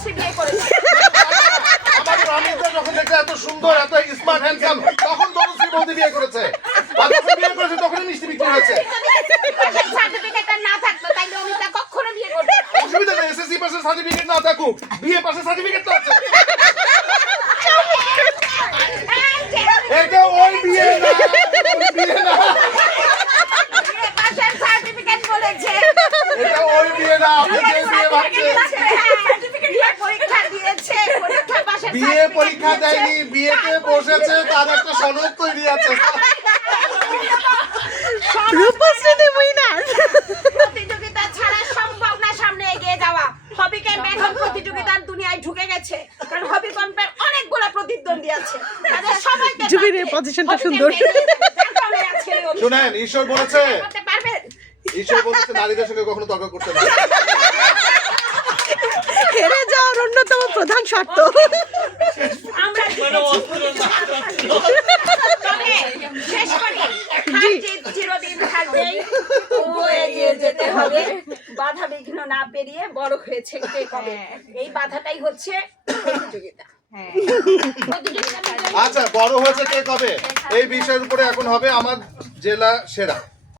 তনুশ্রী বিয়ে করেছে। আমার রানীটা যখন দেখে এত সুন্দর এত স্মার্ট হ্যান্ডসাম তখন তনুশ্রী বৌদি বিয়ে করেছে, আর যখন বিয়ে করেছে তখনই মিষ্টি বিক্রি হয়েছে। সার্টিফিকেটটা না থাকতো তাইলে অমিতা কখনো বিয়ে করতো না। অসুবিধা নেই, এসএসসি পাশের সার্টিফিকেট না থাকুক, বিয়ে পাশের সার্টিফিকেট তো আছে। এটা ওই বিয়ে না, ওই বিয়ে না, বিয়ে পাশের সার্টিফিকেট বলেছে। এটা ওই বিয়ে না, আপনি যে বিয়ে ভাবছেন। বিয়ে পরীক্ষা দিয়েছে, পরীক্ষা পাশের বিয়ে পরীক্ষা দেয়নি, বিয়েতে বসেছে, তার একটা সনদ তৈরি আছে। রূপশ্রী উইনার। প্রতিযোগিতা ছাড়া সম্ভব না সামনে এগিয়ে যাওয়া। হবি ক্যাম্প এখন প্রতিযোগিতার দুনিয়ায় ঢুকে গেছে, কারণ হবি ক্যাম্পের অনেকগুলো প্রতিদ্বন্দ্বী আছে, তাদের সবাইকে জুবিনের পজিশনটা সুন্দর। শুনেন, ঈশ্বর বলেছে, করতে পারবেন। ঈশ্বর বলেছে নারীদের সঙ্গে কখনো তর্ক করতে না। হেরে যাওয়ার অন্যতম প্রধান শর্ত। আমরা তবে শেষ করি, হার জিত চিরদিন থাকবেই, তবুও এগিয়ে যেতে হবে। বাধা বিঘ্ন না পেরিয়ে বড় হয়েছে কে কবে, এই বাধাটাই হচ্ছে প্রতিযোগিতা। আচ্ছা, বড় হয়েছে কে কবে এই বিষয়ের উপরে এখন হবে আমার জেলা সেরা।